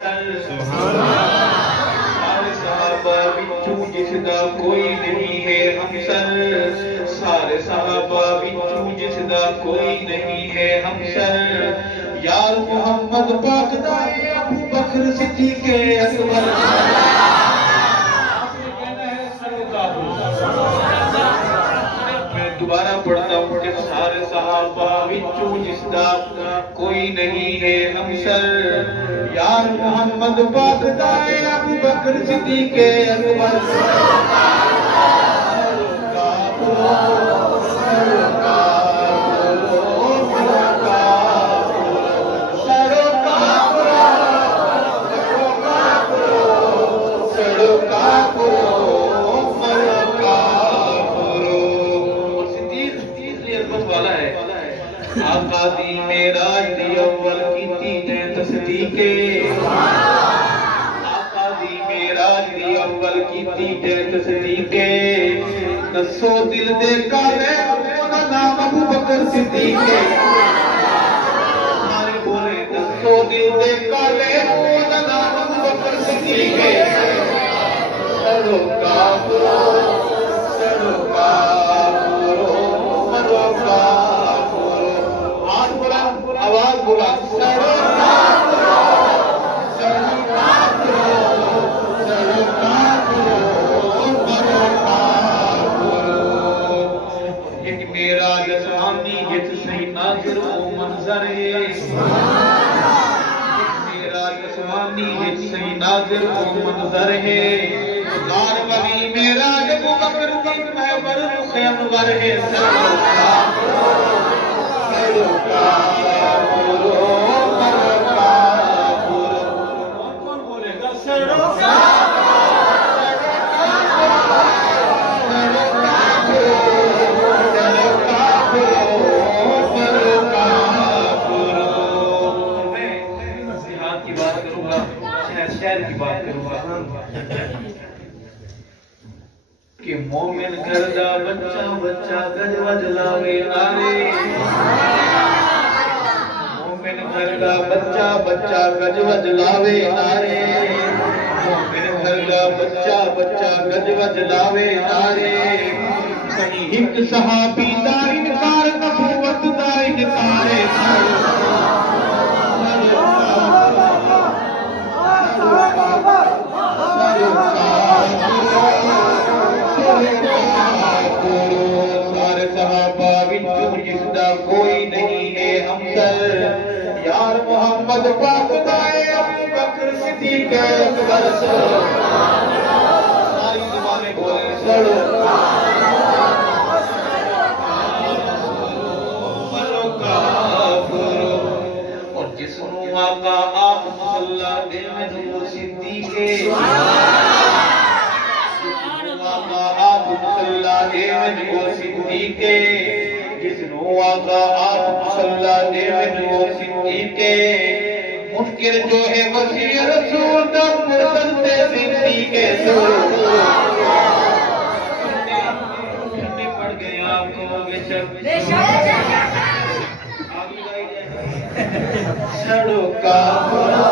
सारे सहाबा विचू जिसदा कोई नहीं है हमसर, सारे सहाबा विचू जिसदा कोई नहीं है हमसर। यार मोहम्मद पाक दाए अबू बकर सिद्दीक़ अकबर। मैं दोबारा पढ़ता हूँ कि सारे सहाबा विचू जिसदा कोई नहीं है हमसर। यार मोहम्मद पाक दाए अबू बकर सिद्दीक़ अकबर। आका दी मेराज दी अव्वल कीती ने तस्दीक़े, आका दी मेराज दी अव्वल कीती ने तस्दीक़े। दसो दिल दे काले ओदा नाम अबू बकर सिद्दीक़। सारे बोले दसो दिल दे काले ओदा नाम अबू बकर सिद्दीक़। सड़ो काफिरो सड़ो काफिरो मरो काफिरो। आवाज बोला सड़ो काफिरो सड़ो काफिरो सड़ो काफिरो मरो काफिरो। एक मेरा जसानी जित सही नाज़िर ओ मंजर है, मेरा जसानी जित सही नाज़िर ओ मंजर है। गार वली मेरा अबू बकर दी महबर मुखयमवर है। सड़ो काफिरो सड़ो काफिरो मरो काफिरो। कौन बोलेगा सड़ो शहर की बात करूंगा कि मोमिन घर दा बच्चा बच्चा गज वज लावे नारे। मोमिन घर दा बच्चा बच्चा गज वज लावे नारे। मोमिन घर दा बच्चा बच्चा गज वज लावे नारे। कहीं हिक सहाबी दा इनकार नबूवत दा इनकार है। सारे सहाबा विचू जिसदा कोई नहीं है हमसर। यार मोहम्मद पाक दाए अबू बकर सिद्दीक़ अकबर। सारी ज़बानें बोले सड़ो मरो काफिरो। और जिसनू आका आप मुसल्ला दे में सिद्दीक़ आप मुसल्ला दे वो सिद्दीक़। जिसनू आका आप मुसल्ला दे वो सिद्दीक़। मुनकिर जो है वसी रसूल दा मुर्तद ते सिद्दीक़। ठंडे पड़ गए आपको बेशक सड़ो काफिरो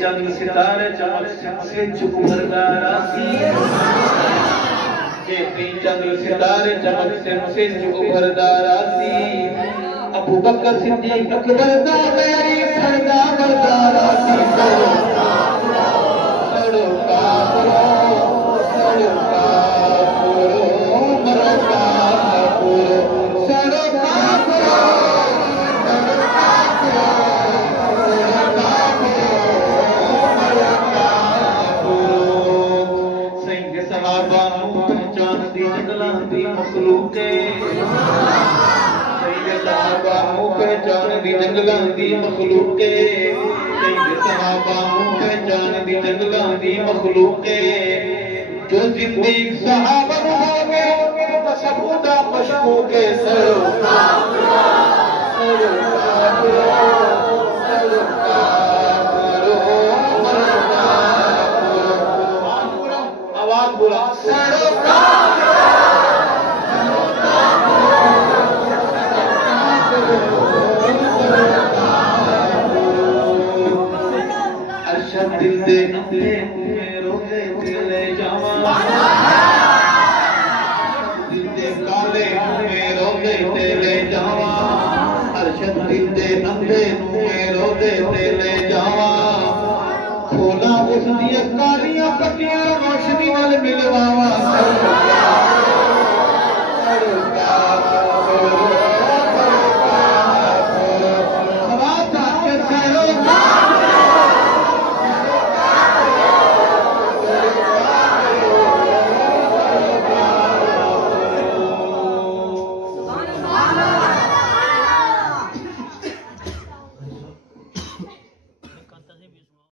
चंद सितारे चमक से चुप भरदारासी। चंद सितारे चमक से चुप भरदारासी। अबू बकर सिद्दीक़ अकबर दा मेरी सरदा भरदारासी। सड़ो काफिरो सड़ो काफिरो मरो काफिरो। सड़ो काफिरो पहचान दी जंगलां दी मखलूके। सहाबा पहचान दी जंगलां दी मखलूके। जो जिंदगी सहाबा हो गए सबूदा मशकूके। सड़ो काफिरो सड़ो काफिरो सड़ो काफिरो मरो काफिरो। आवाज बोला सड़ो काफिरो मिलवावा